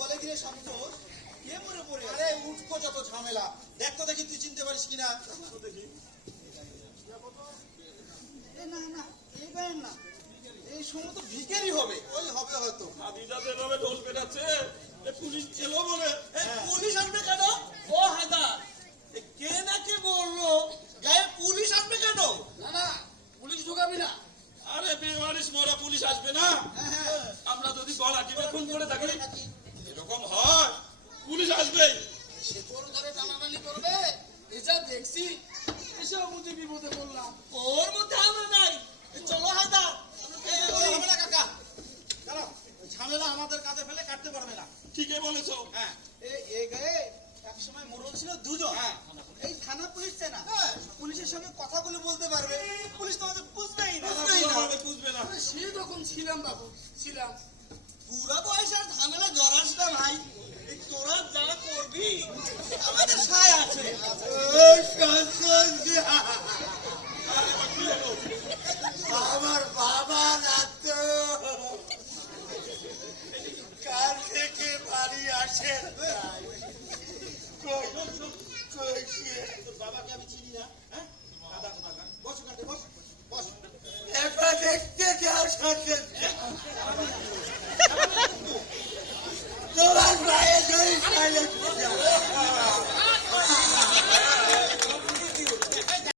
বলে কিরে সন্তোষ, কে মরে পড়ে? আরে উঠকো যত ঝামেলা, দেখ তো দেখি তুই চিনতে পারিস কিনা। দেখি না না, এই গায়ের না, এই সময় তো ভিখারি হবে। ওই হবে হয়তো। যেভাবে ঢোল পেটাচ্ছে পুলিশ এলো বলে। পুলিশ আসবে কেন? ও হায়দা, কে না কে বললো গায়ে পুলিশ আসবে কেন? না না, পুলিশ ঢুকাবি না। আরে বেমারিস মরা পুলিশ আসবে না? আমরা যদি গলা টিপে খুন করে থাকি এরকম হয়, পুলিশ আসবেই। সে তোর ধরে টানাটানি করবে, যা দেখছি এসব বুঝে বিপদে বললাম। ওর মধ্যে আমরা নাই। চলো হায়দা। হবে না কাকা, চলো। ঝামেলা আমাদের কাছে ফেলে কাটতে পারবে না। ঠিকই বলেছো। হ্যাঁ, এই গায়ে এক সময় মোড়ল ছিল দুজন। এই থানা পুলিশ চেনা, পুলিশের সঙ্গে কথা বলতে পারবে। পুলিশ তোমাদের বুঝবেই না। বুঝবে না। সে তখন ছিলাম বাবু, ছিলাম। পুরা বয়সের ঝামেলা জড়াস না ভাই। তোরা যা করবি আমাদের সায় আছে। আমার বাবা না তো কাল থেকে বাড়ি আসে। তোর বাবাকে আমি